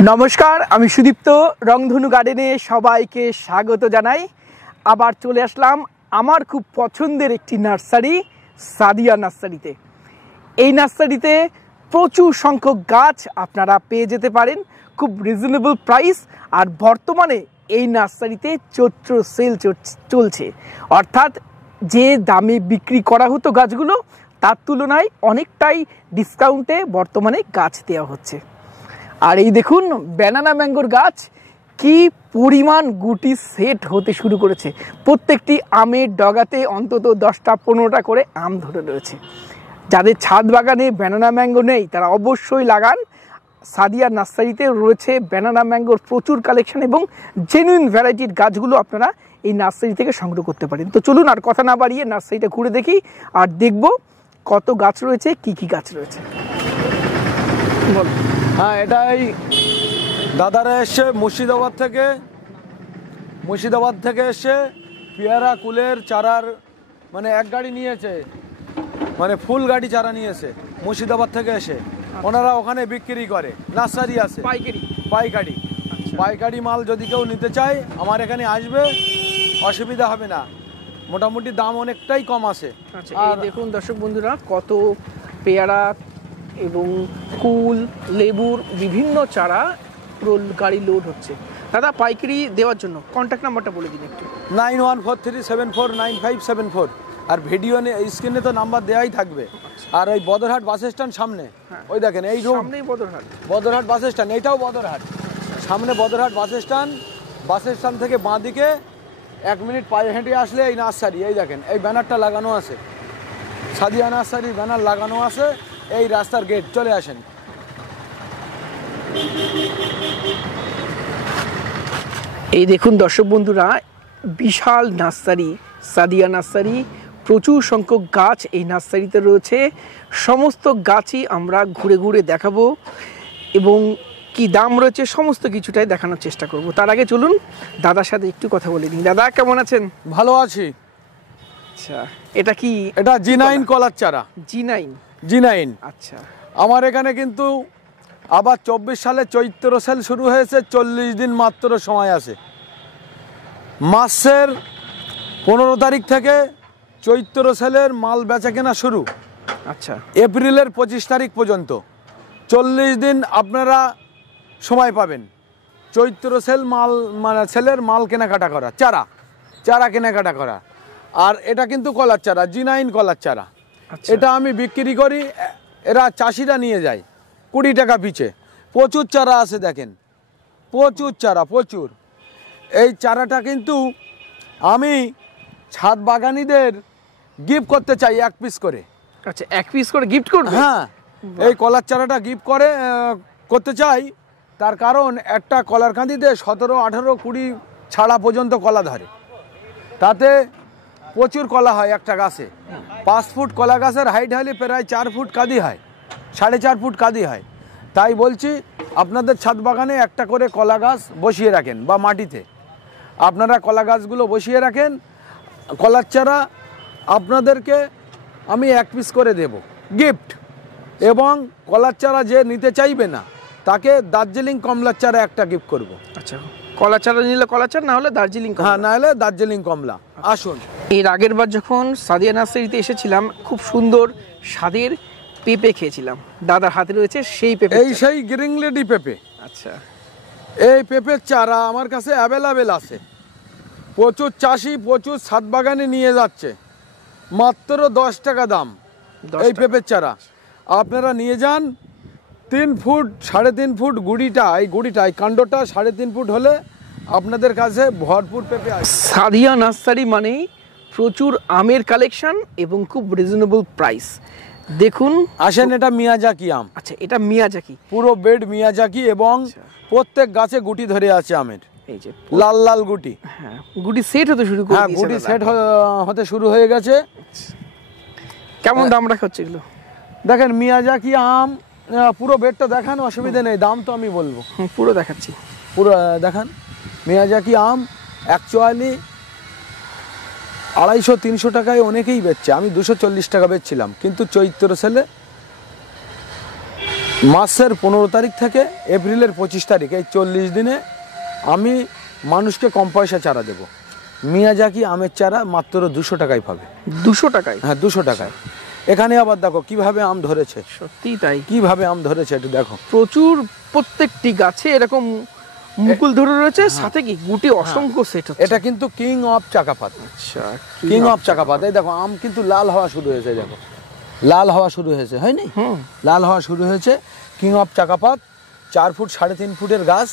নমস্কার, আমি সুদীপ্ত। রংধনু গার্ডেনে সবাইকে স্বাগত জানাই। আবার চলে আসলাম আমার খুব পছন্দের একটি নার্সারি, সাদিয়া নার্সারিতে। এই নার্সারিতে প্রচুর সংখ্যক গাছ আপনারা পেয়ে যেতে পারেন খুব রিজনেবল প্রাইস। আর বর্তমানে এই নার্সারিতে চৈত্র সেল চলছে, অর্থাৎ যে দামে বিক্রি করা হতো গাছগুলো তার তুলনায় অনেকটাই ডিসকাউন্টে বর্তমানে গাছ দেওয়া হচ্ছে। আর এই দেখুন ব্যানানা ম্যাঙ্গোর গাছ কি পরিমাণ গুটি সেট হতে শুরু করেছে। প্রত্যেকটি আমের ডগাতে অন্তত 10-15টা করে আম ধরে রয়েছে। যাদের ছাদ বাগানে ব্যানানা ম্যাঙ্গো নেই তারা অবশ্যই লাগান। সাদিয়া নার্সারিতে রয়েছে ব্যানানা ম্যাঙ্গোর প্রচুর কালেকশন এবং জেনুইন ভ্যারাইটির গাছগুলো আপনারা এই নার্সারি থেকে সংগ্রহ করতে পারেন। তো চলুন আর কথা না বাড়িয়ে নার্সারিটা ঘুরে দেখি আর দেখব কত গাছ রয়েছে, কি কি গাছ রয়েছে। হ্যাঁ, এটাই দাদারা এসছে মুর্শিদাবাদ থেকে এসে পেয়ারা কুলের চারার মানে এক গাড়ি নিয়েছে, মানে ফুল গাড়ি চারা নিয়েছে মুর্শিদাবাদ থেকে এসে। ওনারা ওখানে বিক্রি করে, নার্সারি আছে পাইকারি মাল যদি কেউ নিতে চায় আমার এখানে আসবে, অসুবিধা হবে না। মোটামুটি দাম অনেকটাই কম আছে। আর দেখুন দর্শক বন্ধুরা কত পেয়ারা এবং কুল লেবুর বিভিন্ন চারা পুরো গাড়ি লোড হচ্ছে। দাদা, পাইকারি দেওয়ার জন্য কন্ট্যাক্ট নাম্বারটা বলে দিন একটু। 9143749574। আর ভিডিও স্ক্রিনে তো নাম্বার দেওয়াই থাকবে। আর ওই বদরহাট বাস স্ট্যান্ড সামনে, ওই দেখেন এই সামনেই বদরহাট বাস স্ট্যান্ড, এইটাও বদরহাট। সামনে বদরহাট বাস স্ট্যান্ড থেকে বাঁ দিকে 1 মিনিট পায়ে হেঁটে আসলে এই নার্সারি। এই দেখেন এই ব্যানারটা লাগানো আছে, সাদিয়া নার্সারির ব্যানার লাগানো আছে। এই রাস্তার গেট, চলে আসেন। এই দেখুন দর্শক বন্ধুরা, বিশাল নার্সারি, সাদিয়া নার্সারি। প্রচুর সংখ্যক গাছ এই নার্সারিতে রয়েছে। সমস্ত গাছই আমরা ঘুরে ঘুরে দেখাবো এবং কি দাম রয়েছে সমস্ত কিছুটাই দেখানোর চেষ্টা করব। তার আগে চলুন দাদার সাথে একটু কথা বলে নিই। দাদা, কেমন আছেন? ভালো আছি। আচ্ছা, এটা কি? এটা G9 কলার চারা। G9। আচ্ছা, আমার এখানে কিন্তু আবার 24 সালে চৈত্র সেল শুরু হয়েছে। 40 দিন মাত্র সময় আছে। মাসের 15 তারিখ থেকে চৈত্র সেলের মাল বেচা কেনা শুরু। আচ্ছা, এপ্রিলের 25 তারিখ পর্যন্ত 40 দিন আপনারা সময় পাবেন চৈত্র সেল মানে সেলের মাল কেনাকাটা করা, চারা কেনাকাটা করা। আর এটা কিন্তু কলার চারা, G9 কলার চারা। এটা আমি বিক্রি করি, এরা চাষিরা নিয়ে যায় 20 টাকা পিছে। প্রচুর চারা আছে, দেখেন প্রচুর চারা, প্রচুর। এই চারাটা কিন্তু আমি ছাদ বাগানীদের গিফট করতে চাই 1 পিস করে। আচ্ছা, 1 পিস করে গিফট করবে? হ্যাঁ, এই কলার চারাটা গিফট করতে চাই। তার কারণ একটা কলার কাঁদিতে 17, 18, 20 ছাড়া পর্যন্ত কলা ধরে। তাতে প্রচুর কলা হয় একটা গাছে। 5 ফুট কলা গাছের হাইট হলে প্রায় 4 ফুট কাঁদি হয়, 4.5 ফুট কাঁদি হয়। তাই বলছি আপনাদের ছাদ বাগানে একটা করে কলা গাছ বসিয়ে রাখেন, বা মাটিতে আপনারা কলা গাছগুলো বসিয়ে রাখেন। কলার চারা আপনাদেরকে আমি 1 পিস করে দেব গিফট। এবং কলার চারা যে নিতে চাইবে না তাকে দার্জিলিং কমলার চারা একটা গিফট করব। আচ্ছা, কলা চারা নিলে কলা চারা, না হলে দার্জিলিং। হ্যাঁ, না হলে দার্জিলিং কমলা। আসুন। এর আগের বার যখন সাদিয়া নার্সারিতে এসেছিলাম খুব সুন্দর স্বাদের পেঁপে খেয়েছিলাম। দাদার হাতে রয়েছে সেই পেঁপে, সেই গ্রিন লেডি পেঁপে। আচ্ছা, এই পেঁপের চারা আমার কাছে অ্যাভেলেবেল আছে। প্রচুর চাষি প্রচুর ছাদ বাগানে নিয়ে যাচ্ছে, মাত্র 10 টাকা দাম এই পেঁপের চারা। আপনারা নিয়ে যান। 3 ফুট 3.5 ফুট গুড়িটা এই কাণ্ডটা 3.5 ফুট হলে আপনাদের কাছে ভরপুর পেঁপে আছে। সাদিয়া নার্সারি মানেই প্রচুর আমের কালেকশন এবং খুব রিজনেবল প্রাইস। দেখুন, আসেন, এটা মিয়াজাকি আম। আচ্ছা, এটা মিয়াজাকি, পুরো বেড মিয়াজাকি এবং প্রত্যেক গাছে গুটি ধরে আছে আমের। এই যে লাল লাল গুটি। হ্যাঁ, গুটি সেট হতে শুরু করে দিয়েছে। গুটি সেট হতে শুরু হয়ে গেছে। কেমন দাম রাখা হচ্ছে এগুলো? দেখেন মিয়াজাকি আম, পুরো বেডটা দেখান, অসুবিধা নেই, দাম তো আমি বলবো। পুরো দেখাচ্ছি, পুরো দেখান। মিয়াজাকি আম অ্যাকচুয়ালি 250-300 টাকায় অনেকেই বেচছে। আমি 240 টাকা বেচছিলাম, কিন্তু চৈত্র সেলে মাসের 15 তারিখ থেকে এপ্রিলের 25 তারিখ, এই 40 দিনে আমি মানুষকে কম পয়সা চারা দেবো। মিয়াজাকি আমের চারা মাত্র 200 টাকায় পাবে। 200 টাকায়? হ্যাঁ, 200 টাকায়। এখানে আবার দেখো কিভাবে আম ধরেছে। সত্যি তাই, কিভাবে আম ধরেছে একটু দেখো। প্রচুর, প্রত্যেকটি গাছে এরকম মুকুল ধরে রয়েছে, সাথে কি গুটি অসংখ্য সেট হচ্ছে। এটা কিন্তু কিং অফ চাকাপাত। আচ্ছা, কিং অফ চাকাপাত। এই দেখো আম কিন্তু লাল হওয়া শুরু হয়েছে, দেখো লাল হওয়া শুরু হয়েছে, হয়নি? লাল হওয়া শুরু হয়েছে। কিং অফ চাকাপাত 4 ফুট 3.5 ফুটের গাছ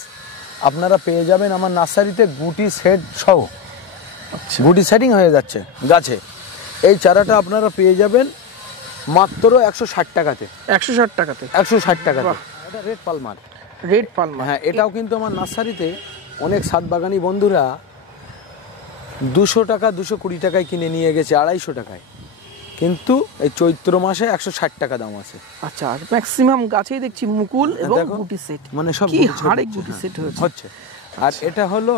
আপনারা পেয়ে যাবেন আমার নার্সারিতে, গুটি সেট সহ। আচ্ছা, গুটি সেটিং হয়ে যাচ্ছে গাছে। এই চারাটা আপনারা পেয়ে যাবেন মাত্র 160 টাকাতে। 160 টাকাতে? 160 টাকাতে। এটা রেড পালমার। রেড পালমার, হ্যাঁ, এটাও কিন্তু আমার নার্সারিতে অনেক ছাদ বাগানি বন্ধুরা 200 টাকা 220 টাকায় কিনে নিয়ে গেছে, 250 টাকায়, কিন্তু এই চৈত্র মাসে 160 টাকা দাম আছে। আচ্ছা, আর ম্যাক্সিমাম গাছেই দেখছি মুকুল এবং গুটি সেট, মানে সব কি হারে গুটি সেট হচ্ছে। আর এটা হলো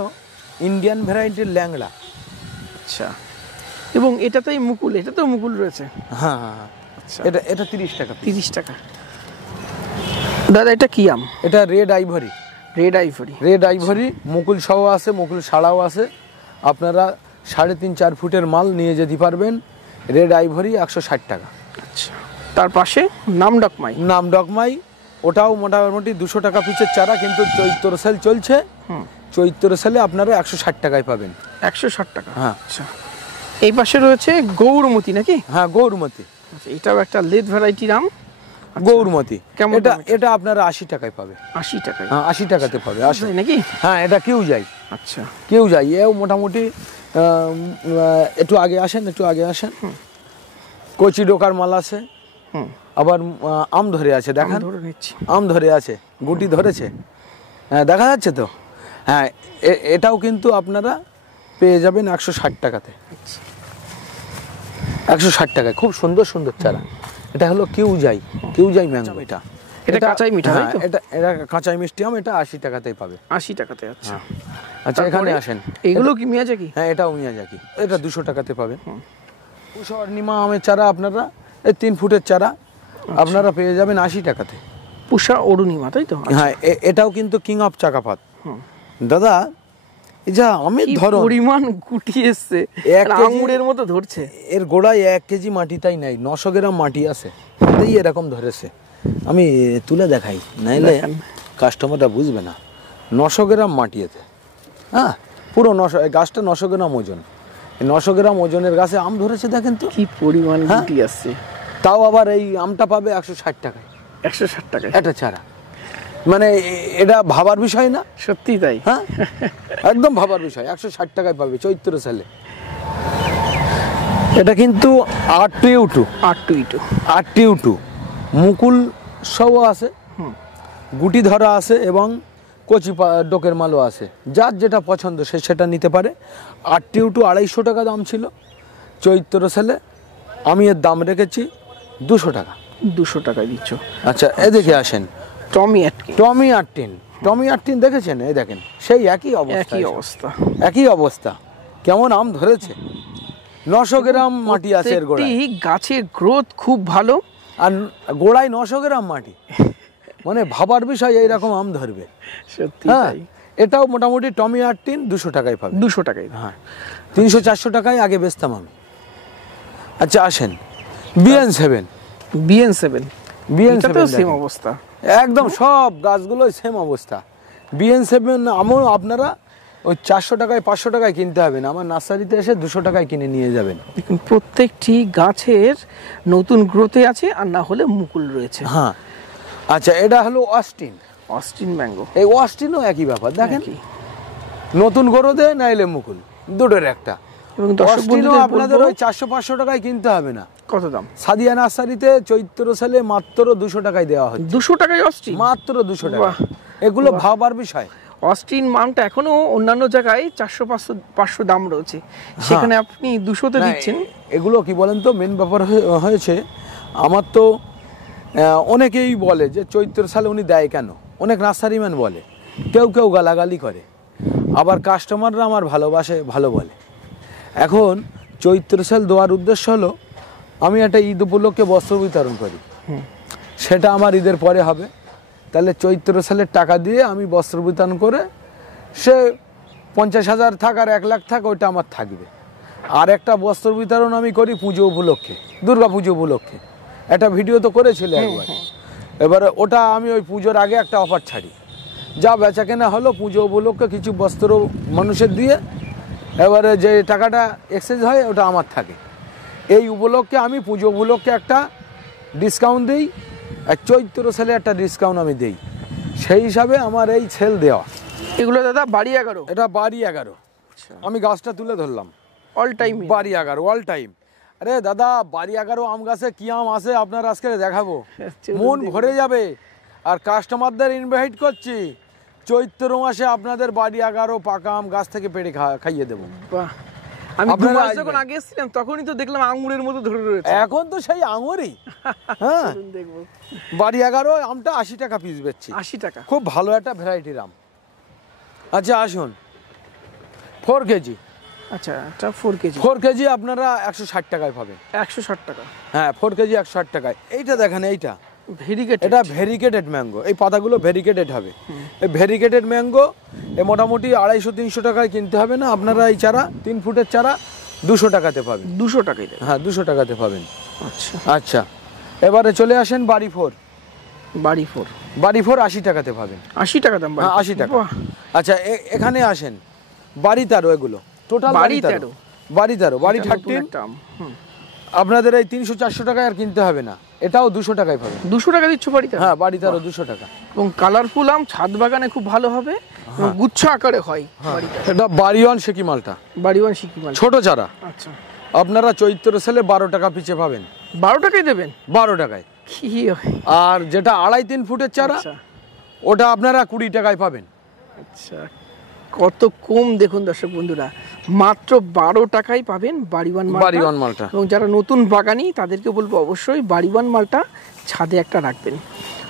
ইন্ডিয়ান ভ্যারাইটির ল্যাংড়া। আচ্ছা, এবং এটাতেই মুকুল, এটাতেও মুকুল রয়েছে? হ্যাঁ হ্যাঁ। আচ্ছা, এটা 30 টাকা। 30 টাকা। দাদা এটা কি আম? এটা red ivory. Red ivory? Red ivory, মুকুল সহ আছে, মুকুল ছাড়াও আছে। আপনারা 3.5-4 ফুটের মাল নিয়ে যেতে পারবেন। রেড আইভরি 160 টাকা। আচ্ছা, তার পাশে নাম ডকমাই। নাম ডকমাই, ওটাও মোটামুটি 200 টাকা পিসের চারা, কিন্তু চৈত্র সেল চলছে। চৈত্র সেলে আপনারা 160 টাকায় পাবেন। 160 টাকা? হ্যাঁ। আচ্ছা, এই পাশে রয়েছে গৌরমতি নাকি? হ্যাঁ, গৌরমতি। আচ্ছা, এটাও একটা লেট ভ্যারাইটি নাম, গৌরমতি। কেমন? এটা আপনারা 80 টাকায় পাবে। 80 টাকায়? হ্যাঁ, 80 টাকাতে পাবে। আসলে নাকি? হ্যাঁ, এটা কেউ যাই। আচ্ছা, কেউ যাই। এও মোটামুটি একটু আগে আসেন, একটু আগে আসেন। কচি ডোকার মাল আছে, আবার আম ধরে আছে, দেখেন আম ধরে আছে, গুটি ধরেছে, হ্যাঁ দেখা যাচ্ছে তো। হ্যাঁ, এটাও কিন্তু আপনারা পেয়ে যাবেন 160 টাকাতে। 160 টাকায় খুব সুন্দর সুন্দর চারা। এটা হলো কেউ যাই ম্যাঙ্গো। এটা কাঁচাই মিঠা? এটা কাঁচাই মিষ্টি আম। এটা 80 টাকাতেই পাবে। 80 টাকাতে? আচ্ছা। আচ্ছা, এখানে আসেন। এগুলো কি মিয়াজাকি? হ্যাঁ, এটাও মিয়াজাকি। এটা 200 টাকাতে পাবে। পুষা অর্ণিমা আমের চারা আপনারা এই 3 ফুটের চারা আপনারা পেয়ে যাবেন 80 টাকাতে। পুষা অরুণিমা, তাই তো? হ্যাঁ, এটাও কিন্তু কিং অফ চাকাপাত। দাদা, এই যা আমের ধরন, পরিমাণ গুটি এসছে, আঙুরের মতো ধরছে। এর গোড়ায় 1 কেজি মাটি তাই নাই, 900 গ্রাম মাটি আছে, তাই এরকম ধরেছে। আমি তুলে দেখাই, নাইলে কাস্টমাররা বুঝবে না। 900 গ্রাম মাটি এতে। হ্যাঁ, পুরো 900, গাছটা 900 গ্রাম ওজন। 900 গ্রাম ওজনের গাছে আম ধরেছে, দেখেন তো কি পরিমাণ গুটি আসছে। তাও আবার এই আমটা পাবে 160 টাকায়। 160 টাকায় এটা চারা, মানে এটা ভাবার বিষয় না? সত্যি তাই। হ্যাঁ, একদম ভাবার বিষয়। 160 টাকায় পাবে চৈত্র সালে। এটা কিন্তু 8 মুকুল সহ আছে, গুটি ধরা আছে এবং কচি ডোকের মালও আছে। যার যেটা পছন্দ সে সেটা নিতে পারে। 8 250 টাকা দাম ছিল। চৈত্র সালে আমি এর দাম রেখেছি 200 টাকা। 200 টাকায় দিচ্ছ? আচ্ছা, এদিকে আসেন। টমি আটটিন দেখেছেন? এই দেখেন, সেই একই অবস্থা। কেমন আম ধরেছে। 900 গ্রাম মাটি আছে এর গোড়ায়। গাছের গ্রোথ খুব ভালো, আর গোড়ায় 900 গ্রাম মাটি, মানে ভাবার বিষয় এইরকম আম ধরবে। সত্যি তাই। এটাও মোটামুটি টমি 8 200 টাকায় পাবে। 200 টাকায়? হ্যাঁ, 300-400 টাকায় আগে বেচতাম আমি। আচ্ছা, আসেন BN7। সেম অবস্থা, একদম সব গাছগুলোই সেম অবস্থা। BN7 আমও আপনারা ওই 400 টাকায় 500 টাকায় কিনতে হবে না, আমার নার্সারিতে এসে 200 টাকায় কিনে নিয়ে যাবেন। দেখুন, প্রত্যেকটি গাছের নতুন গ্রোথে আছে, আর না হলে মুকুল রয়েছে। হ্যাঁ। আচ্ছা, এটা হলো অস্টিন ম্যাঙ্গো। এই অস্টিনও একই ব্যাপার, দেখেন নতুন গ্রোথে নাইলে মুকুল, দুটোর একটা। অস্টিনও আপনাদের ওই 400-500 টাকায় কিনতে হবে না। কত দাম? সাদিয়া নার্সারিতে চৈত্র সালে মাত্র 200 টাকায় দেওয়া হচ্ছে। 200 টাকায় অস্টিন? মাত্র 200 টাকা। এগুলো ভাবার বিষয়। অস্টিন মামটা এখনো অন্যান্য জায়গায় 400-500 দাম রয়েছে, সেখানে আপনি 200-তে দিচ্ছেন। এগুলো কি বলেন তো, মেন ব্যাপার হয়েছে আমার তো অনেকেই বলে যে চৈত্র সালে উনি দেয় কেন, অনেক নার্সারিম্যান বলে, কেউ গালাগালি করে, আবার কাস্টমাররা আমার ভালোবাসে, ভালো বলে। এখন চৈত্র সাল দেওয়ার উদ্দেশ্য হলো আমি একটা ঈদ উপলক্ষে বস্ত্র বিতরণ করি, সেটা আমার ঈদের পরে হবে। তাহলে চৈত্র সেলের টাকা দিয়ে আমি বস্ত্র বিতরণ করে সে 50,000 থাক আর 1 লাখ থাক, ওইটা আমার থাকবে। আর একটা বস্ত্র বিতরণ আমি করি পুজো উপলক্ষে, দুর্গা পুজো উপলক্ষে, একটা ভিডিও তো করেছিল একবার। এবারে ওটা আমি ওই পুজোর আগে একটা অফার ছাড়ি, যা বেচা কেনা হলো পুজো উপলক্ষে কিছু বস্ত্র মানুষের দিয়ে, এবারে যে টাকাটা এক্সচেঞ্জ হয় ওটা আমার থাকে। এই উপলক্ষে আমি পুজো উপলক্ষে একটা ডিসকাউন্ট দিই, আর চৈত্র সেলে একটা ডিসকাউন্ট আমি দিই, সেই হিসাবে আমার এই সেল দেওয়া। এগুলো দাদা বাড়ি 11? এটা বাড়ি 11। আমি গাছটা তুলে ধরলাম, অল টাইম বাড়ি 11 অল টাইম। আরে দাদা বাড়ি 11 আম গাছে কি আম আছে আপনার আজকে দেখাবো, মন ভরে যাবে। আর কাস্টমারদের ইনভাইট করছি, চৈত্র মাসে আপনাদের বাড়ি 11 পাকা আম গাছ থেকে পেড়ে খাইয়ে দেবো। আমি 2 মাস যখন আগে এসেছিলাম তখনই তো দেখলাম আঙুরের মতো ধরে রয়েছে, এখন তো সেই আঙুরই। হ্যাঁ দেখবো। বাড়ি 11 আমটা 80 টাকা পিস বেচছি। 80 টাকা, খুব ভালো একটা ভ্যারাইটির আম। আচ্ছা আসুন 4 কেজি। আচ্ছা এটা 4 কেজি। 4 কেজি আপনারা 160 টাকায় পাবেন। 160 টাকা? হ্যাঁ 4 কেজি 160 টাকায়। এইটা দেখেন, এইটা ভেরিগেটেড, এটা ভেরিগেটেড ম্যাঙ্গো। এই পাতাগুলো ভেরিগেটেড হবে। এই ভেরিগেটেড ম্যাঙ্গো এ মোটামুটি 250-300 টাকায় কিনতে হবে না, আপনারা এই চারা 3 ফুটের চারা 200 টাকাতে পাবেন। 200 টাকাই দেবে? হ্যাঁ 200 টাকাতে পাবেন। আচ্ছা আচ্ছা এবারে চলে আসেন বাড়ি 4। বাড়ি 4, বাড়ি 4 80 টাকাতে পাবেন। 80 টাকা দাম? হ্যাঁ 80 টাকা। আচ্ছা এখানে আসেন বাড়ি 13, এগুলো টোটাল বাড়ি 13। বাড়ি 13, বাড়ি 13 আপনাদের এই 300-400 টাকায় আর কিনতে হবে না, এটাও 200 টাকায় পাবেন। 200 টাকা দিচ্ছ বাড়িতে? হ্যাঁ বাড়ি 13 200 টাকা। এবং কালারফুল আম ছাদ বাগানে খুব ভালো হবে, গুচ্ছ আকারে হয় বাড়িতে। এটা বাড়িওয়ান সিকি মালটা, বাড়িওয়ান সিকি মাল, ছোট চারা। আচ্ছা আপনারা চৈত্র সেলে 12 টাকা পিছে পাবেন। 12 টাকায় দেবেন? 12 টাকায়। কি? আর যেটা 2.5-3 ফুটের চারা ওটা আপনারা 20 টাকায় পাবেন। আচ্ছা কত কম দেখুন দর্শক বন্ধুরা, মাত্র 12 টাকায় পাবেন বাড়িওয়ান মালটা। এবং যারা নতুন বাগানি তাদেরকে বলবো অবশ্যই বাড়িওয়ান মালটা ছাদে একটা রাখবেন।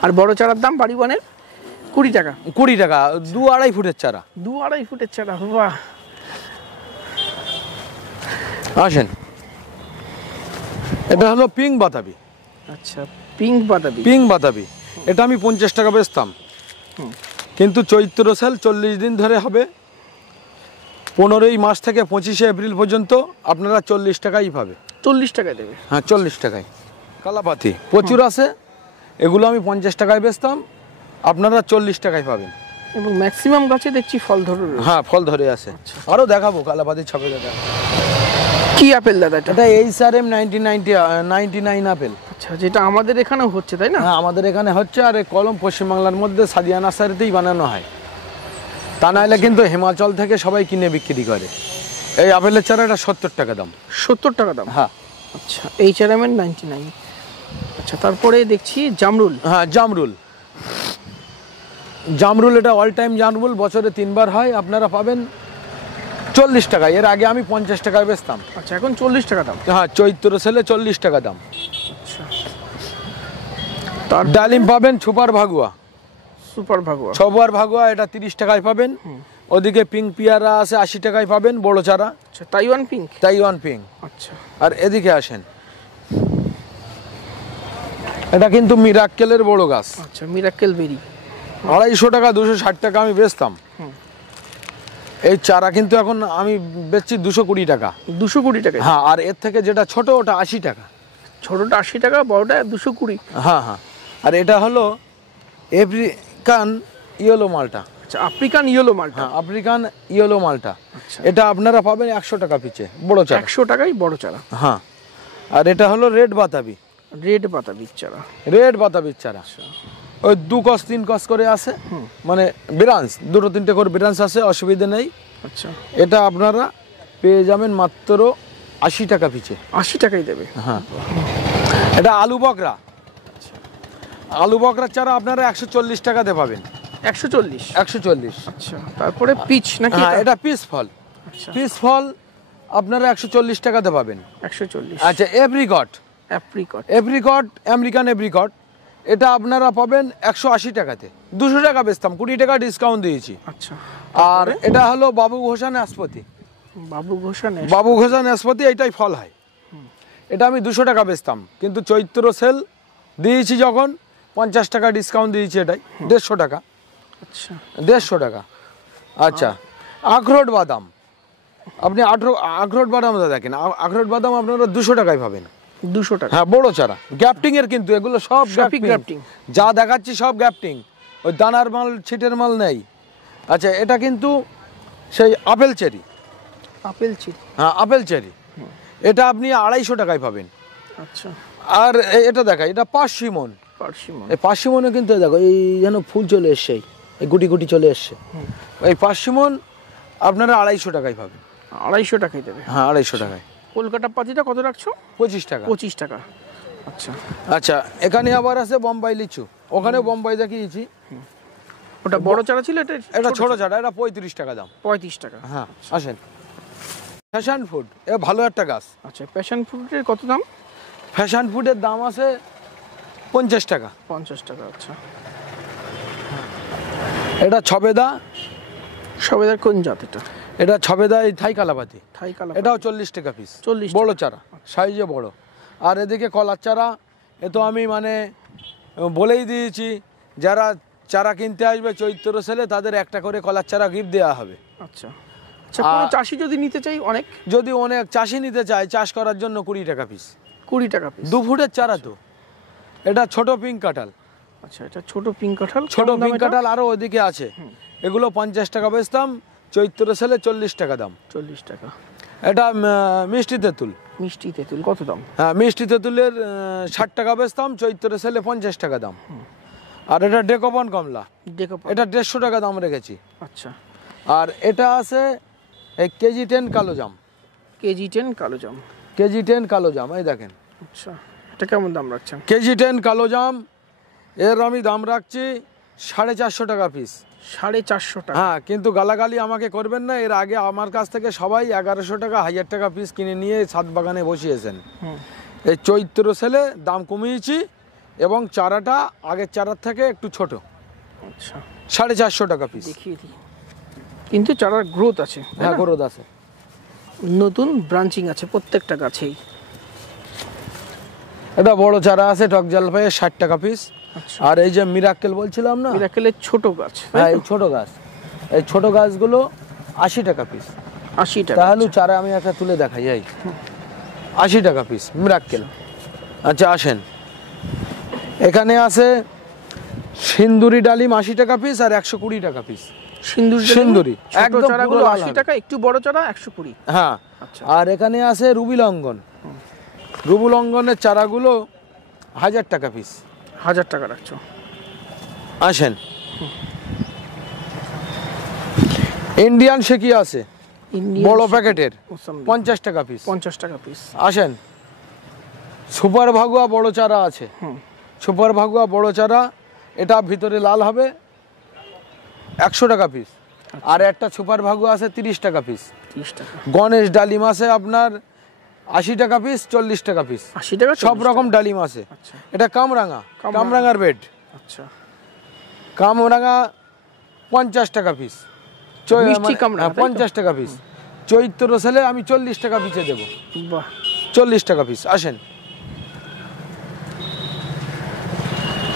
আর বড় চারার দাম বাড়িওয়ানের 20 টাকা। 20 টাকা 2-2.5 ফুটের চারা। 2-2.5 ফুটের চারা, বাহ। আসেন এটা হলো পিঙ্ক বাতাবি। আচ্ছা পিঙ্ক বাতাবি। পিঙ্ক বাতাবি এটা আমি 50 টাকা বেচতাম, কিন্তু চৈত্র সেল 40 দিন ধরে হবে। 15ই মাস থেকে 25শে এপ্রিল পর্যন্ত আপনারা 40 টাকাই পাবে। 40 টাকায় দেবে? হ্যাঁ 40 টাকায়। কালাপাতি প্রচুর আছে, এগুলো আমি 50 টাকায় বেচতাম, আপনারা 40 টাকায় পাবেন। এবং ম্যাক্সিমাম গাছে দেখছি ফল ধরে রয়েছে। হ্যাঁ ফল ধরে আছে। আরও দেখাবো কালাপাতি ছাপে দাদা। কি আপেল দাদা এটা? এটা HRM 99 আপেল। আচ্ছা যেটা আমাদের এখানেও হচ্ছে তাই না? হ্যাঁ আমাদের এখানে হচ্ছে, আর এই কলম পশ্চিমবাংলার মধ্যে সাদিয়া নার্সারিতেই বানানো হয়, তা নাহলে কিন্তু হিমাচল থেকে সবাই কিনে বিক্রি করে। এই আপেলের চারাটা 70 টাকা দাম। 70 টাকা দাম? হ্যাঁ। আচ্ছা HRM 99। আচ্ছা তারপরে দেখছি জামরুল। হ্যাঁ জামরুল, জামরুল এটা অল টাইম জামরুল, বছরে 3 বার হয়, আপনারা পাবেন 40 টাকা। এর আগে আমি 50 টাকায় বেচতাম। আচ্ছা এখন 40 টাকা দাম? হ্যাঁ চৈত্র সেলে 40 টাকা দাম। আচ্ছা তার ডালিম পাবেন সুপার ভাগুয়া। সুপার ভাগুয়া, সুপার ভাগুয়া এটা 30 টাকায় পাবেন। ওদিকে পিঙ্ক পিয়ারা আছে 80 টাকায় পাবেন বড় চারা। আচ্ছা তাইওয়ান পিঙ্ক? Taiwan pink. আচ্ছা আর এদিকে আসেন, এটা কিন্তু মিরাক্কেলের বড় গাছ। আচ্ছা মিরাক্কেল বেরি 250 টাকা 260 টাকা আমি বেচতাম। এই চারা কিন্তু এখন আমি বেচছি 220 টাকা। 220 টাকা? হ্যাঁ। আর এর থেকে যেটা ছোট ওটা 80 টাকা। ছোটটা 80 টাকা, বড়টা 220? হ্যাঁ হ্যাঁ। আর এটা হলো আফ্রিকান ইয়েলো মালটা। আচ্ছা আফ্রিকান ইয়েলো মালটা। হ্যাঁ আফ্রিকান ইয়েলো মালটা। এটা আপনারা পাবেন 100 টাকা পিছে বড় চারা। 100 টাকায় বড় চারা? হ্যাঁ। আর এটা হলো রেড বাতাবি। রেড বাতাবি চারা? রেড বাতাবির চারা ওই 2 কস 3 কস করে আছে, মানে ব্রাঞ্চ 2-3টে করে ব্রাঞ্চ আছে, অসুবিধা নেই। আচ্ছা এটা আপনারা পেয়ে যাবেন মাত্র 80 টাকা পিছে। 80 টাকাই দেবে? হ্যাঁ। এটা আলু বকরা। আলু বকরার চারা আপনারা 140 টাকাতে পাবেন। 140? 140। আচ্ছা তারপরে পিচ নাকি? হ্যাঁ এটা পিস ফল। আচ্ছা পিস ফল আপনারা 140 টাকাতে পাবেন। 140। আচ্ছা apricot. Apricot? Apricot American apricot এটা আপনারা পাবেন 180 টাকাতে। 200 টাকা বেচতাম, 20 টাকা ডিসকাউন্ট দিয়েছি। আচ্ছা। আর এটা হলো বাবু ঘোষা নাশপাতি। বাবু ঘোষা? বাবু ঘোষা নাশপাতি এইটাই ফল হয়। এটা আমি 200 টাকা বেচতাম, কিন্তু চৈত্র সেল দিয়েছি যখন 50 টাকা ডিসকাউন্ট দিয়েছি, এটাই 150 টাকা। আচ্ছা 150 টাকা। আচ্ছা আখরোট বাদাম, আপনি আখরোট বাদাম দেখেন, আখরোট বাদাম আপনারা 200 টাকায় পাবেন। 200 টাকা। হ্যাঁ বড় চারা, গ্যাপটিং এর, কিন্তু এগুলো সব সবই গ্যাপটিং, গ্যাপটিং। যা দেখাচ্ছি সব গ্যাপটিং, ওই দানার মাল ছিটের মাল নেই। আচ্ছা এটা কিন্তু সেই আপেল চেরি। Apple cherry. হ্যাঁ আপেল চেরি, এটা আপনি 250 টাকায় পাবেন। আচ্ছা আর এটা দেখাই, এটা পার্সিমন। পার্সিমন। এই পার্সিমনে কিন্তু দেখো এই যেন ফুল চলে এসছে, এই গুটি গুটি চলে এসছে। এই পার্সিমন আপনারা 250 টাকায় পাবেন। 250 টাকায় দেবে? হ্যাঁ 250 টাকায়। কলকাতা পাতিটা কত রাখছো? 25 টাকা। 25 টাকা। আচ্ছা আচ্ছা এখানে আবার আছে বোম্বাই লিচু, ওখানে বোম্বাই দেখিয়েছি। ওটা বড় চারা ছিল, এটা ছোট চারা, এটা 35 টাকা দাম। 35 টাকা। হ্যাঁ আসেন। ফ্যাশন ফুড, এ ভালো একটা গাছ। আচ্ছা প্যাশন ফ্রুটের কত দাম? ফ্যাশন ফুডের দাম আছে 50 টাকা। 50 টাকা। আচ্ছা এটা ছবেদা। সবেদার কোন জাত এটা? এটা ছবেদা, এই থাই কালাপাতি। থাই কালা। এটাও 40 টাকা পিস। 40 বড় চারা, সাইজে বড়। আর এদিকে কলার চারা, এ তো আমি মানে বলেই দিয়েছি, যারা চারা কিনতে আসবে চৈত্র সেলে তাদের একটা করে কলার চারা গিফট দেওয়া হবে। আচ্ছা আচ্ছা, কোনো চাষি যদি নিতে চাই, যদি অনেক চাষি নিতে চায় চাষ করার জন্য 20 টাকা পিস। 20 টাকা পিস। 2 ফুটের চারা তো। এটা ছোট পিঙ্ক কাঁঠাল। আচ্ছা এটা ছোট পিঙ্ক কাঁঠাল। ছোট পিঙ্ক কাঁঠাল আরো ওদিকে আছে, এগুলো 50 টাকা বেচতাম, চৈত্র সেলে 40 টাকা দাম। 40 টাকা। এটা মিষ্টি তেঁতুল। মিষ্টি তেঁতুল কত দাম? হ্যাঁ মিষ্টি তেঁতুলের 60 টাকা বেচতাম, চৈত্র সেলে 50 টাকা দাম। আর এটা ডেকোপন কমলা, এটা 150 টাকা দাম রেখেছি। আচ্ছা আর এটা আছে এই কেজি 10 কালো জাম। কেজি 10 কালো জাম। কেজি 10 কালো জাম, এই দেখেন। আচ্ছা এটা কেমন দাম রাখছেন? কেজি 10 কালো জাম এর আমি দাম রাখছি 450 টাকা পিস। 450 টাকা? হ্যাঁ কিন্তু গালাগালি আমাকে করবেন না, এর আগে আমার কাছ থেকে সবাই 1100 টাকা 1000 টাকা পিস কিনে নিয়ে ছাদ বাগানে বসিয়েছেন। এই চৈত্র সেলে দাম কমিয়েছি এবং চারাটা আগের চারার থেকে একটু ছোট। আচ্ছা 450 টাকা পিস। দেখিয়ে দিই, কিন্তু চারার গ্রোথ আছে। হ্যাঁ গ্রোথ আছে, নতুন ব্রাঞ্চিং আছে প্রত্যেকটা গাছেই। এটা বড় চারা আছে টক জলপাইয়ের 60 টাকা পিস। আর এই যে মিরাক্কেল বলছিলাম না, মিরাক্কেলের ছোট গাছ। হ্যাঁ এই ছোট গাছ, এই ছোট গাছগুলো 80 টাকা পিস। 80 টাকা। তাহলে চারা আমি একটা তুলে দেখাই, এই 80 টাকা পিস মিরাক্কেল। আচ্ছা আসেন, এখানে আছে সিন্দুরি ডালিম 80 টাকা পিস আর 120 টাকা পিস। সিন্দুরি একদম চারাগুলো 80 টাকা, একটু বড় চারা 120। হ্যাঁ আচ্ছা। আর এখানে আছে রুবি লঙ্ঘন। রুবি লঙ্ঘনের চারাগুলো 1000 টাকা পিস। 1000 টাকা রাখছো। আসেন, ইন্ডিয়ান শেকি আছে বড় প্যাকেটের 50 টাকা পিস। 50 টাকা পিস। আসেন, সুপার ভাগুয়া বড় চারা আছে। সুপার ভাগুয়া বড় চারা, এটা ভিতরে লাল হবে, 100 টাকা পিস। আর একটা সুপার ভাগুয়া আছে 30 টাকা পিস। 30 টাকা। গণেশ ডালিম আছে আপনার 80 টাকা পিস, 40 টাকা পিস। 80 টাকা সব রকম ডালিম আছে। এটা কামরাঙা, কামরাঙার বেড। আচ্ছা কামরাঙা 50 টাকা পিস। মিষ্টি কামরাঙা 50 টাকা পিস। চৈত্র সেলে আমি 40 টাকা পিসে দেবো। বাহ, 40 টাকা পিস। আসেন,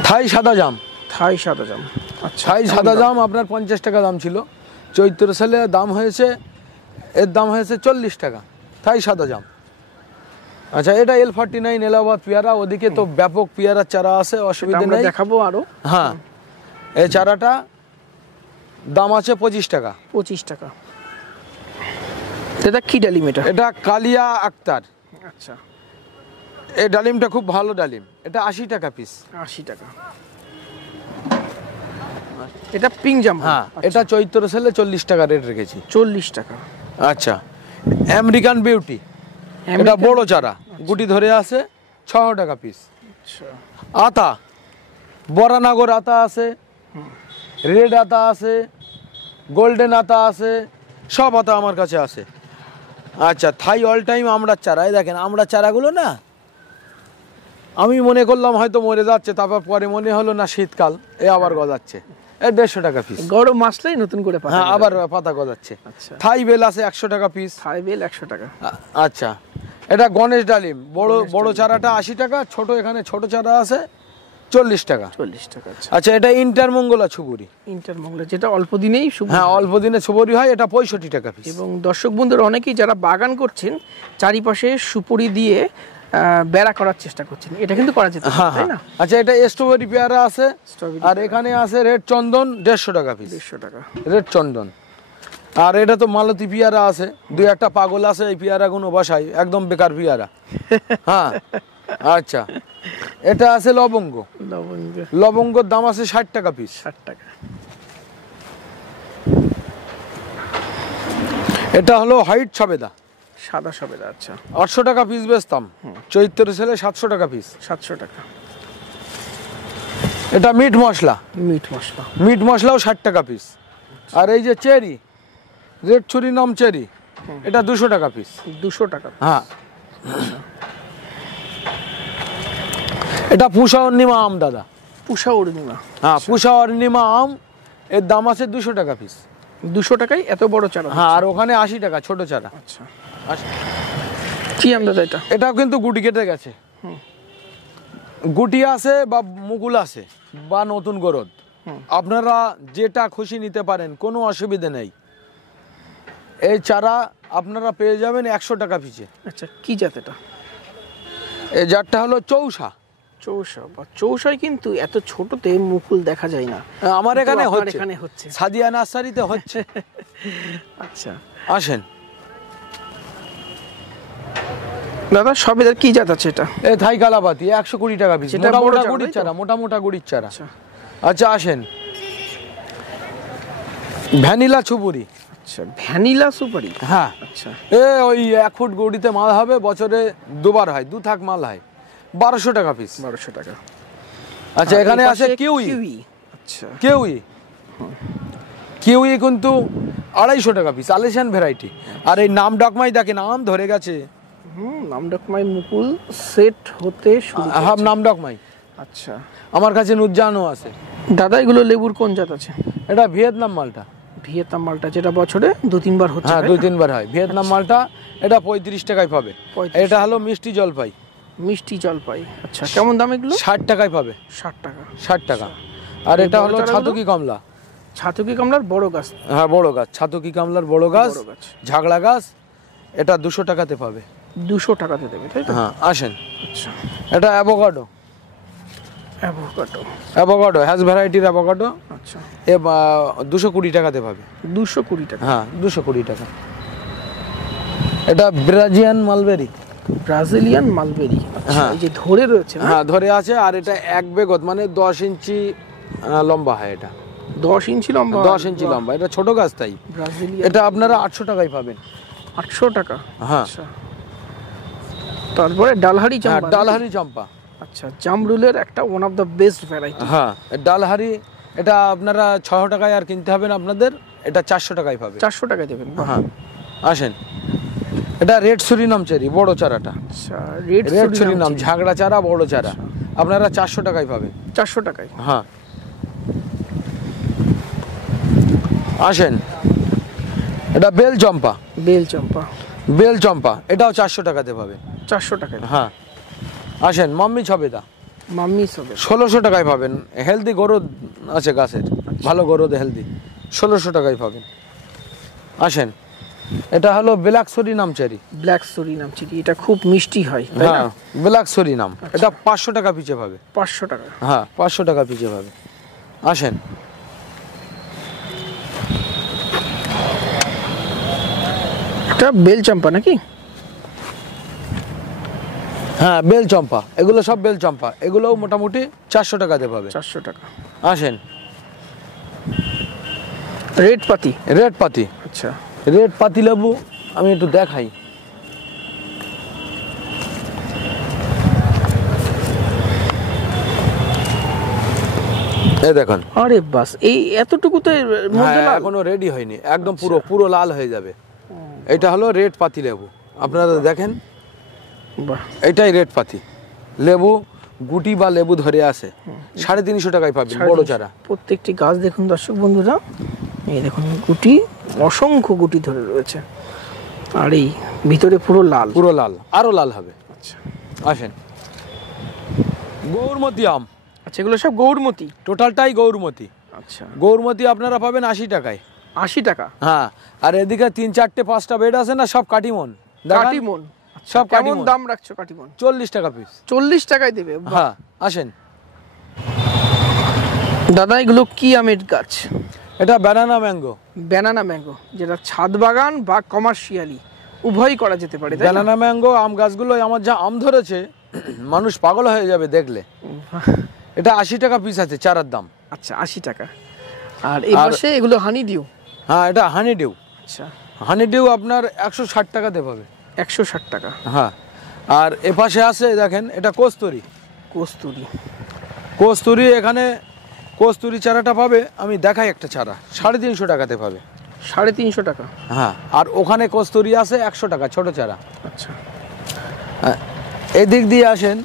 থাই সাদা জাম। থাই সাদা জাম। আচ্ছা থাই সাদা জাম আপনার 50 টাকা দাম ছিল, চৈত্র সেলে দাম হয়েছে, এর দাম হয়েছে 40 টাকা। থাই সাদা জাম। আচ্ছা এটা L49 এলাহাবাদ পেয়ারা, ওদিকে তো ব্যাপক পেয়ারার চারা আছে, অসুবিধা নেই, দেখাবো আরো। হ্যাঁ এই চারাটা দাম আছে 25 টাকা। 25 টাকা। এটা কি ডালিম? এটা কালিয়া আক্তার। আচ্ছা এই ডালিমটা খুব ভালো ডালিম, এটা 80 টাকা পিস। 80 টাকা। এটা পিঙ্ক জাম। হ্যাঁ এটা চৈত্র সেলে 40 টাকা রেট রেখেছি। 40 টাকা। আচ্ছা আমেরিকান বিউটি, এটা বড় চারা, গুটি ধরে আছে, 600 টাকা পিস। আচ্ছা আতা, বরানগর আতা আছে, রেড আতা আছে, গোল্ডেন আতা আছে, সব আতা আমার কাছে আছে। আচ্ছা থাই অল টাইম আমড়ার চারা, এই দেখেন আমড়ার চারাগুলো না, আমি মনে করলাম হয়তো মরে যাচ্ছে, তারপর পরে মনে হলো না শীতকাল, এ আবার গজাচ্ছে। 150 টাকা পিস। গরম আসলেই নতুন করে পাতা। হ্যাঁ আবার পাতা গজাচ্ছে। আচ্ছা থাই বেল আছে 100 টাকা পিস। থাই বেল 100 টাকা। আচ্ছা এটা গণেশ ডালিম, বড় বড় চারাটা 80 টাকা, ছোট এখানে ছোট চারা আছে 40 টাকা। 40 টাকা। আচ্ছা, এটা ইন্টারমঙ্গলা সুপুরি। ইন্টারমঙ্গলা যেটা অল্প দিনেই হ্যাঁ, অল্প দিনে সুপুরি হয়, এটা 65 টাকা পিস। এবং দর্শক বন্ধুরা অনেকেই যারা বাগান করছেন চারিপাশে সুপুরি দিয়ে বেড়া করার চেষ্টা করছেন, এটা কিন্তু করা যেতে পারে, তাই না? আচ্ছা, এটা স্ট্রবেরি পেয়ারা আছে, আর এখানে আছে রেড চন্দন 150 টাকা পিস। 150 টাকা রেড চন্দন। আর এটা তো মালতী পেয়ারা আছে, দুই একটা পাগল আছে এই পেয়ারাগুলো বসাই, একদম বেকার পেয়ারা। হ্যাঁ, আচ্ছা, এটা আছে লবঙ্গ। লবঙ্গর দাম আছে 60 টাকা পিস। 60 টাকা। এটা হলো হোয়াইট সবেদা, সাদা সবেদা। আচ্ছা, 800 টাকা পিস বেচতাম, চৈত্র ছেলে 700 টাকা পিস। 700 টাকা। এটা মিট মশলা। মিট মশলাও 60 টাকা পিস। আর এই যে চেরি, রেড ছুরি নাম চেরি, এটা 200 টাকা পিস। 200 টাকা। হ্যাঁ, এটা পুষা অর্ণিমা আম দাদা। পুষা অর্ণিমা। হ্যাঁ, পুষা অর্ণিমা আম, এর দাম আছে 200 টাকা পিস। 200 টাকায় এত বড় চারা? হ্যাঁ, আর ওখানে 80 টাকা ছোট চারা। আচ্ছা, কি আম দাদা এটা? এটাও কিন্তু গুটি কেটে গেছে, গুটি আছে বা মুকুল আছে বা নতুন গরদ, আপনারা যেটা খুশি নিতে পারেন, কোনো অসুবিধা নেই। এই চারা আপনারা পেয়ে যাবেন 100 টাকা পিছে। আচ্ছা, কি জাত এটা? এই জাতটা হলো চৌসা। চৌসায় কিন্তু এত ছোটতে মুকুল দেখা যায় না। আমার এখানে হচ্ছে, সাদিয়া নার্সারিতে হচ্ছে। আচ্ছা, আসেন দাদা, সবেদার কি জাত আছে এটা? এই থাই কালাপাতি 120 টাকা পিস, মোটা মোটা গুড়ির চারা, মোটা মোটা গুড়ির চারা। আচ্ছা, আসেন ভ্যানিলা সুপুরি। আচ্ছা, ভ্যানিলা সুপারি। হ্যাঁ, আচ্ছা, ওই 1 ফুট গুড়িতে মাল হবে, বছরে 2 বার হয়, 2 থাক মাল হয়, 1200 টাকা পিস। 1200 টাকা। আচ্ছা, এখানে আছে কিউই। আচ্ছা, কিউই কিন্তু 250 টাকা পিস, আলেশান ভ্যারাইটি। আর এই নাম ডকমাই দেখেন, আম ধরে গেছে। নাম ডকমাই মুকুল সেট হতে শুরু। হ্যাঁ, নাম ডকমাই। আচ্ছা, আমার কাছে নুজ্জানও আছে। দাদা, এগুলো লেবুর কোন জাত আছে? এটা ভিয়েতনাম মালটা। ভিয়েতনাম মালটা, যেটা বছরে 2-3 বার হচ্ছে। হ্যাঁ, 2-3 বার হয় ভিয়েতনাম মালটা। এটা 35 টাকায় পাবে। এটা হলো মিষ্টি জলপাই। মিষ্টি জলপাই। আচ্ছা, কেমন দাম এগুলো? 60 টাকায় পাবে। 60 টাকা। 60 টাকা। আর এটা হলো ছাতকি কমলা। ছাতকি কমলার বড় গাছ। হ্যাঁ, বড় গাছ, ছাতকি কমলার বড় গাছ, ঝাগড়া গাছ। এটা 200 টাকাতে পাবে। 200 টাকাতে দেবে, তাই তো? হ্যাঁ, আসেন। আচ্ছা, এটা অ্যাভোকাডো। অ্যাভোকাডো হ্যাজ ভ্যারাইটির অ্যাভোকাডো। আচ্ছা, 220 টাকাতে পাবে। 220 টাকা। হ্যাঁ, 220 টাকা। এটা ব্রাজিলিয়ান মালবেরি। Brazilian mulberry. হ্যাঁ, এই যে ধরে রয়েছে। হ্যাঁ, ধরে আছে। আর এটা 1 বেগত, মানে 10 ইঞ্চি লম্বা হয়। এটা 10 ইঞ্চি লম্বা। 10 ইঞ্চি লম্বা। এটা ছোট গাছ, তাই ব্রাজিলিয়ান। এটা আপনারা 800 টাকায় পাবেন। 800 টাকা। হ্যাঁ, তারপরে ডালহারি চম্পা। হ্যাঁ, ডালহারি চম্পা। আচ্ছা, জামরুলের একটা one of the best variety. হ্যাঁ, ডালহারি। এটা আপনারা 600 টাকায় আর কিনতে হবেন আপনাদের, এটা 400 টাকায় পাবে। 400 টাকায় দেবেন। হ্যাঁ, আসেন। এটা রেড সুরিনাম চেরি, বড় চারাটা। আচ্ছা, রেড সুরিনাম ঝাগড়া চারা, বড় চারা, আপনারা 400 টাকায় পাবেন। 400 টাকায়। হ্যাঁ, আসেন। এটা বেল চম্পা। বেল চম্পা, এটাও 400 টাকাতে পাবেন। 400 টাকায়। হ্যাঁ, আসেন। মাম্মি ছবেদা। 1600 টাকায় পাবেন। হেলদি গরদ আছে গাছের, ভালো গরদ, হেলদি। 1600 টাকায় পাবেন। আসেন। এটা হলো ব্ল্যাক সুরিনাম চেরি। এটা খুব মিষ্টি হয়, তাই না? হ্যাঁ, ব্ল্যাক সুরিনাম। এটা 500 টাকা পিছে পাবে। 500 টাকা। হ্যাঁ, 500 টাকা পিছে পাবে। আসেন। এটা বেল চম্পা নাকি? হ্যাঁ, বেল চম্পা। এগুলো সব বেল চম্পা। এগুলোও মোটামুটি 400 টাকাতে পাবে। 400 টাকা। আসেন। রেড পাতি। আচ্ছা, রেড পাতি লেবু আমি একটু দেখাই। এই দেখুন। আরে বাস, এই এতটুকুতে এখনো রেডি হয়নি, একদম পুরো লাল হয়ে যাবে। এটা হলো রেড পাতি লেবু, আপনারা দেখেন। বাহ, এটাই রেড পাতি লেবু। গুটি বা লেবু ধরে আছে, 350 টাকায় পাবেন, বড় চারা। প্রত্যেকটি গাছ দেখুন দর্শক বন্ধুরা, এই দেখুন গুটি, অসংখ্য গুটি ধরে রয়েছে। আর এই ভিতরে পুরো লাল, আরো লাল হবে। আচ্ছা, আসেন। গৌরমতি আম। আচ্ছা, এগুলো সব গৌরমতি? টোটালটাই গৌরমতি। আচ্ছা, গৌরমতি আপনারা পাবেন 80 টাকায়। 80 টাকা? হ্যাঁ, আর এদিকে 3, 4, 5টা বেড আছে না, সব কাটিমন। কাটিমন? সব কেমন কাটিমন। দাম রাখছো কাটিমন? 40 টাকা পিস। 40 টাকায় দেবে? হ্যাঁ, আসেন। দাদা এগুলো কি আমের গাছ? এটা ব্যানানা ম্যাঙ্গো। ব্যানানা ম্যাঙ্গো, যেটা ছাদ বাগান বা কমার্শিয়ালি উভয়ই করা যেতে পারে, তাই না? ব্যানানা ম্যাঙ্গো আম গাছগুলো আমার যা আম ধরেছে, মানুষ পাগল হয়ে যাবে দেখলে। এটা 80 টাকা পিস আছে চারার দাম। আচ্ছা, 80 টাকা। আর এই পাশে এগুলো হানি ডিউ? হ্যাঁ, এটা হানি ডিউ। আচ্ছা, হানি ডিউ আপনার 160 টাকাতে পাবে। 160 টাকা? হ্যাঁ। আর এ পাশে আছে দেখেন, এটা কস্তুরি। কস্তুরি? কস্তুরি, এখানে কস্তুরি চারাটা পাবে, আমি দেখাই একটা চারা 350 টাকাতে পাবে। 350 টাকা? হ্যাঁ। আর ওখানে কস্তুরি আছে 100 টাকা ছোট চারা। আচ্ছা, এদিক দিয়ে আসেন,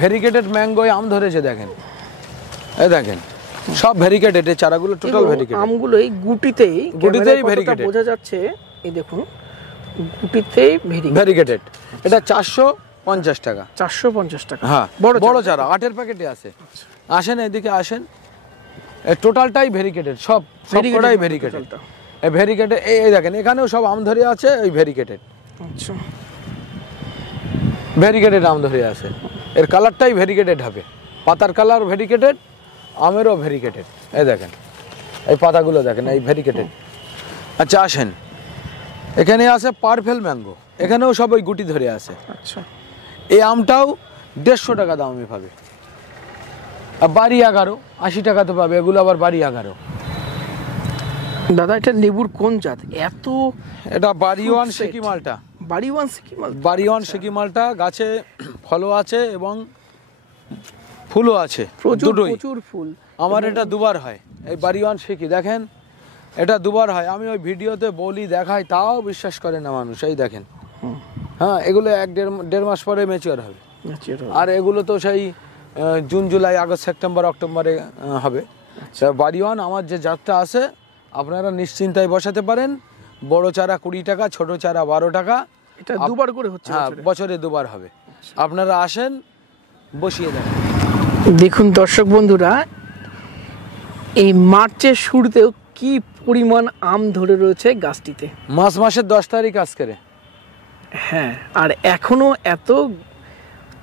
ভেরিকেটেড ম্যাঙ্গোয় আম ধরেছে দেখেন, এই দেখেন সব ভেরিকেটেড এই চারাগুলো, টোটাল ভেরিকেটেড। আমগুলো এই গুটিতেই ভেরিকেটেড বোঝা যাচ্ছে, এই দেখুন গুটিতেই ভেরিকেটেড। এটা 450 টাকা। 450 টাকা? হ্যাঁ, বড় চারা 8 এর প্যাকেটে আছে। আসেন এদিকে আসেন, এই টোটালটাই ভেরিকেটেড, সব সবটাই ভেরিকেটেড। এই ভেরিকেটেড, এই দেখেন এখানেও সব আম ধরে আছে, এই ভেরিকেটেড। আচ্ছা, ভেরিকেটেড আম ধরে আছে, এর কালারটাই ভেরিকেটেড হবে। পাতার কালার ভেরিকেটেড, আমেরও ভেরিকেটেড। এই দেখেন এই পাতাগুলো দেখেন, এই ভেরিকেটেড। আচ্ছা, আসেন এখানে আছে পার্পেল ম্যাঙ্গো, এখানেও সব ওই গুটি ধরে আছে। আচ্ছা, এই আমটাও 150 টাকা দামে পাবে। আর বাড়ি 11, 80 টাকাতে পাবে। এগুলো আবার বাড়ি 11। দাদা এটা লেবুর কোন জাত এত? এটা বাড়িওয়ান সেকি মালটা। বাড়িওয়ান সেকি মাল? বাড়িওয়ান সেকি মালটা, গাছে ফলও আছে এবং ফুলও আছে, প্রচুর ফুল। আমার এটা দুবার হয়, এই বাড়িওয়ান সেকি দেখেন, এটা দুবার হয়। আমি ওই ভিডিওতে বলি, দেখাই, তাও বিশ্বাস করে না মানুষ। এই দেখেন, হ্যাঁ, এগুলো 1-1.5 মাস পরে ম্যাচিওর হবে। আর এগুলো তো সেই জুন, জুলাই, আগস্ট, সেপ্টেম্বর, অক্টোবরে হবে। বাড়িওয়ান আমার যে জাতটা আছে, আপনারা নিশ্চিন্তায় বসাতে পারেন। বড় চারা 20 টাকা, ছোট চারা 12 টাকা। এটা দুবার করে হচ্ছে? হ্যাঁ, বছরে দুবার হবে। আপনারা আসেন, বসিয়ে দেন। দেখুন দর্শক বন্ধুরা, এই মার্চের শুরুতেও কি পরিমাণ আম ধরে রয়েছে গাছটিতে। মাসের 10 তারিখ আজকে। হ্যাঁ, আর এখনো এত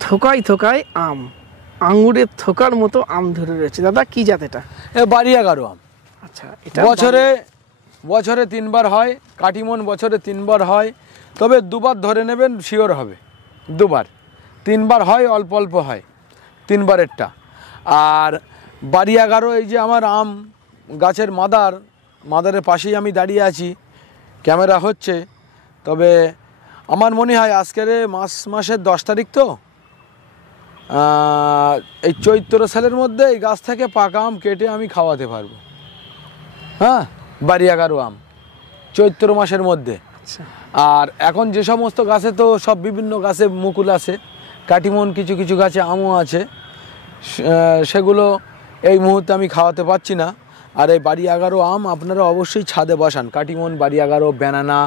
থোকায় থোকায় আম, আঙ্গুরের থোকার মতো আম ধরে রয়েছে। দাদা কি জাত এটা? বাড়ি 11 আম। আচ্ছা, এটা বছরে 3 বার হয়। কাটিমন বছরে 3 বার হয়, তবে 2 বার ধরে নেবেন, শিওর হবে 2 বার। 3 বার হয়, অল্প অল্প হয় 3 বারেরটা। আর বাড়ি 11, এই যে আমার আম গাছের মাদারের পাশেই আমি দাঁড়িয়ে আছি, ক্যামেরা হচ্ছে। তবে আমার মনে হয় আজকের মাসের 10 তারিখ, তো এই চৈত্র সালের মধ্যে এই গাছ থেকে পাকা আম কেটে আমি খাওয়াতে পারবো। হ্যাঁ, বাড়ি 11 আম চৈত্র মাসের মধ্যে। আর এখন যে সমস্ত গাছে, তো সব বিভিন্ন গাছে মুকুল আছে, কাটিমন কিছু কিছু গাছে আমও আছে, সেগুলো এই মুহূর্তে আমি খাওয়াতে পারছি না। আর এই বাড়ি 11 আম আপনারা অবশ্যই ছাদে বসান। কাটিমন, বাড়ি 11, ব্যানানা,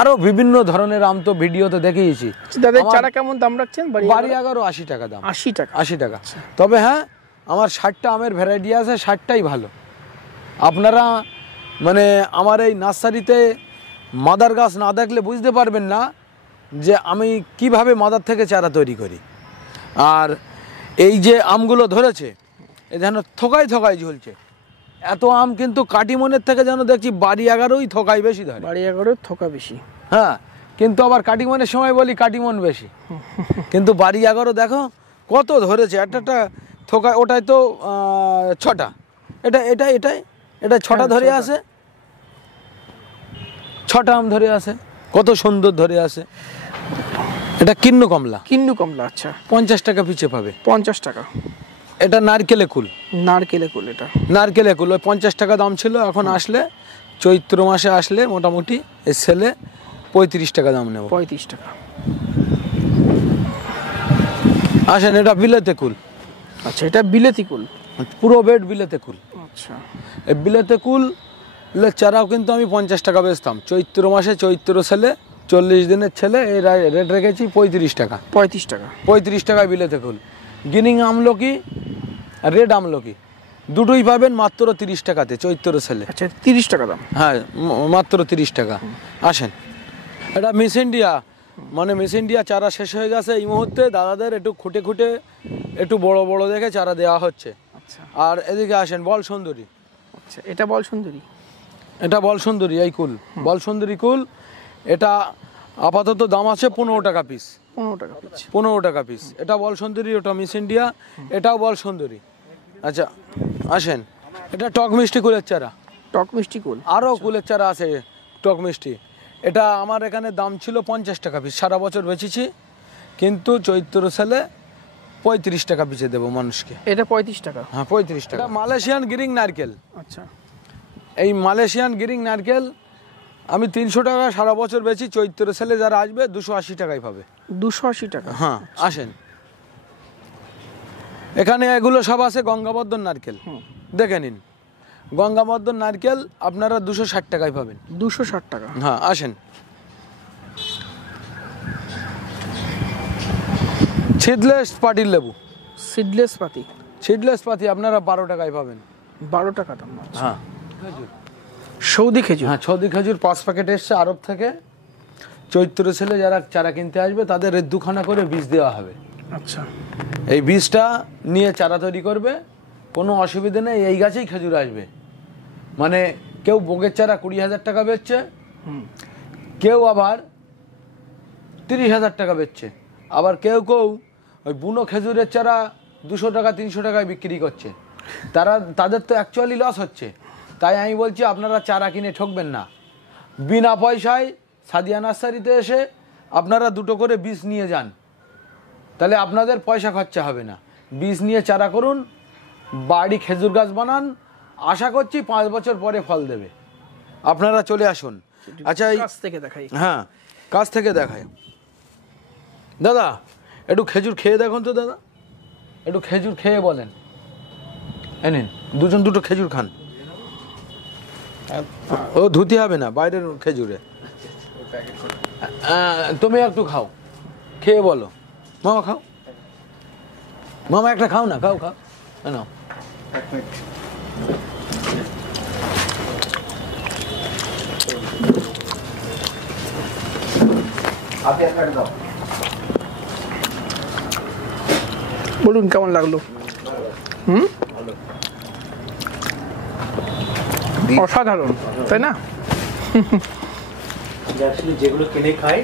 আরও বিভিন্ন ধরনের আম তো ভিডিওতে দেখিয়েছি। দাদা চারা কেমন দাম রাখছেন? বাড়ি 11 80 টাকা দাম। 80 টাকা? 80 টাকা। তবে হ্যাঁ, আমার 60টা আমের ভ্যারাইটি আছে, 60টাই ভালো। আপনারা মানে আমার এই নার্সারিতে মাদার গাছ না দেখলে বুঝতে পারবেন না যে আমি কিভাবে মাদার থেকে চারা তৈরি করি। আর এই যে আমগুলো ধরেছে, এ যেন থোকায় থোকায় ঝুলছে এত আম, কিন্তু কাটিমনের থেকে যেন দেখছি বাড়ি 11ই থোকায় বেশি ধরে। বাড়ি 11 থোকা বেশি? হ্যাঁ, কিন্তু আবার কাটিমনের সময় বলি কাটিমন বেশি, কিন্তু বাড়ি 11 দেখো কত ধরেছে। একটা থোকায়, ওটাই তো 6টা, এটা 6টা ধরে আছে, 6টা আম ধরে আছে, কত সুন্দর ধরে আছে। এটা কিন্নু কমলা। আচ্ছা, 50 টাকা পিছে পাবে। 50 টাকা? এটা নারকেলে কুল। এটা নারকেলে কুল, ওই 50 টাকা দাম ছিল। এখন আসলে চৈত্র মাসে আসলে মোটামুটি এই সেলে 35 টাকা দাম নেব। 35 টাকা। আসেন, এটা বিলেতে কুল। আচ্ছা, এটা বিলেতি কুল? পুরো বেড বিলেতে কুল। আচ্ছা, এই বিলেতে কুল চারাও কিন্তু আমি 50 টাকা বেচতাম। চৈত্র মাসে, চৈত্র সেলে 40 দিনের ছেলে, এই রেট রেখেছি 35 টাকা। 35 টাকা? 35 টাকায় বিলেতে কুল। গিনিং আমলকি আর রেড আমলকি দুটোই পাবেন মাত্র 30 টাকাতে চৈত্র সেলে। আচ্ছা 30 টাকা দাম? হ্যাঁ মাত্র 30 টাকা। আসেন, এটা মিস ইন্ডিয়া, মানে মিস ইন্ডিয়া চারা শেষ হয়ে গেছে এই মুহূর্তে, দাদাদের একটু খুঁটে খুঁটে একটু বড় বড় দেখে চারা দেওয়া হচ্ছে। আচ্ছা, আর এদিকে আসেন বল সুন্দরী। আচ্ছা, এটা বল সুন্দরী? এটা বল সুন্দরী, এই কুল বল সুন্দরী কুল। এটা আপাতত দাম আছে 15 টাকা পিস। 15 টাকা পিস? 15 টাকা পিস। এটা বল সুন্দরী, ওটা মিস ইন্ডিয়া, এটাও বল সুন্দরী। আচ্ছা আসেন, এটা টক মিষ্টি কুলের চারা। টক মিষ্টি কুল? আরও কুলের চারা আছে টক মিষ্টি। এটা আমার এখানে দাম ছিল 50 টাকা পিস, সারা বছর বেচেছি, কিন্তু চৈত্র সালে 35 টাকা পিসে দেবো মানুষকে। এটা 35 টাকা? হ্যাঁ 35 টাকা। মালয়েশিয়ান গিরিং নারকেল। আচ্ছা, এই মালয়েশিয়ান গিরিং নারকেল আমি 300 টাকা সারা বছর বেচি, চৈত্র সেলে যারা আসবে 280 টাকায় পাবে। 280 টাকা? হ্যাঁ আসেন, এখানে এগুলো সব আছে গঙ্গাবর্ধন নারকেল, দেখে নিন। গঙ্গাবর্ধন নারকেল আপনারা 260 টাকায় পাবেন। 260 টাকা? হ্যাঁ আসেন, সিডলেস পাটির লেবু। সিডলেস পাতি? সিডলেস পাতি আপনারা 12 টাকায় পাবেন। 12 টাকা দাম? হ্যাঁ। সৌদি খেজুর? হ্যাঁ সৌদি খেজুর 5 প্যাকেট এসছে আরব থেকে। চৈত্র সেলে যারা চারা কিনতে আসবে তাদের 2খানা করে বীজ দেওয়া হবে। আচ্ছা, এই বীজটা নিয়ে চারা তৈরি করবে, কোনো অসুবিধা নেই, এই গাছেই খেজুর আসবে। মানে কেউ বগের চারা 20,000 টাকা বেচছে, কেউ আবার 30,000 টাকা বেচছে, আবার কেউ কেউ ওই বুনো খেজুরের চারা 200 টাকা 300 টাকায় বিক্রি করছে। তাদের তো অ্যাকচুয়ালি লস হচ্ছে। তাই আমি বলছি আপনারা চারা কিনে ঠকবেন না, বিনা পয়সায় সাদিয়া নার্সারিতে এসে আপনারা 2টো করে বীজ নিয়ে যান, তাহলে আপনাদের পয়সা খরচা হবে না। বীজ নিয়ে চারা করুন, বাড়ি খেজুর গাছ বানান, আশা করছি 5 বছর পরে ফল দেবে। আপনারা চলে আসুন। আচ্ছা কাছ থেকে দেখাই? হ্যাঁ কাছ থেকে দেখাই। দাদা একটু খেজুর খেয়ে দেখুন তো, দাদা একটু খেজুর খেয়ে বলেন। এনেন দুজন 2টো খেজুর খান। ও ধুতে হবে না, বাইরের খেজুরে। তুমি একটু খাও, খেয়ে বলো। মামা খাও, মামা একটা খাও না, খাও খাও নাও। বলুন কেমন লাগলো? অসাধারণ, তাই না? যেগুলো কিনে খাই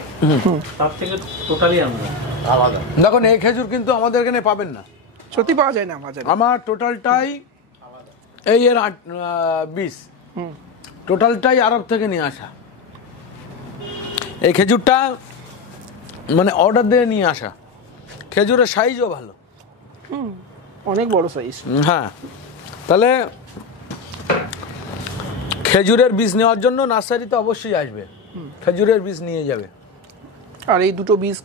তার থেকে টোটালি আলাদা। দেখুন এই খেজুর কিন্তু আমাদের এখানে পাবেন না, সত্যি পাওয়া যায় না বাজারে। আমার টোটালটাই এই এর 20 টোটালটাই আরব থেকে নিয়ে আসা। এই খেজুরটা মানে অর্ডার দিয়ে নিয়ে আসা। খেজুরের সাইজও ভালো, অনেক বড় সাইজ। হ্যাঁ, তাহলে খেজুরের বীজ নেওয়ার জন্য নার্সারিতে অবশ্যই আসবে, খেজুরের বীজ নিয়ে যাবে। আর এই 2টো বীজ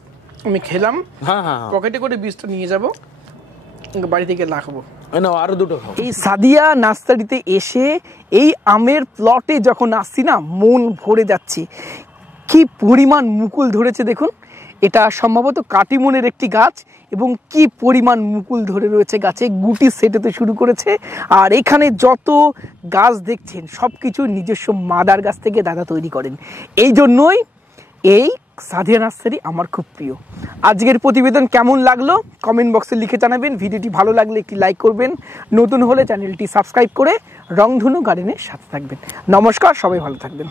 আমি খেলাম, হ্যাঁ হ্যাঁ, পকেটে করে বীজটা নিয়ে যাব, বাড়ি থেকে রাখবো। নাও আরো 2টো খাও। এই সাদিয়া নার্সারিতে এসে এই আমের প্লটে যখন আসছি না, মন ভরে যাচ্ছে। কি পরিমাণ মুকুল ধরেছে দেখুন, এটা সম্ভবত কাটিমনের একটি গাছ, এবং কি পরিমাণ মুকুল ধরে রয়েছে গাছে, গুটি সেটেতে শুরু করেছে। আর এখানে যত গাছ দেখছেন সব কিছু নিজস্ব মাদার গাছ থেকে দাদা তৈরি করেন। এই জন্যই এই সাদিয়া নার্সারি আমার খুব প্রিয়। আজকের প্রতিবেদন কেমন লাগলো কমেন্ট বক্সে লিখে জানাবেন। ভিডিওটি ভালো লাগলে একটি লাইক করবেন, নতুন হলে চ্যানেলটি সাবস্ক্রাইব করে রংধনু গার্ডেনের সাথে থাকবেন। নমস্কার, সবাই ভালো থাকবেন।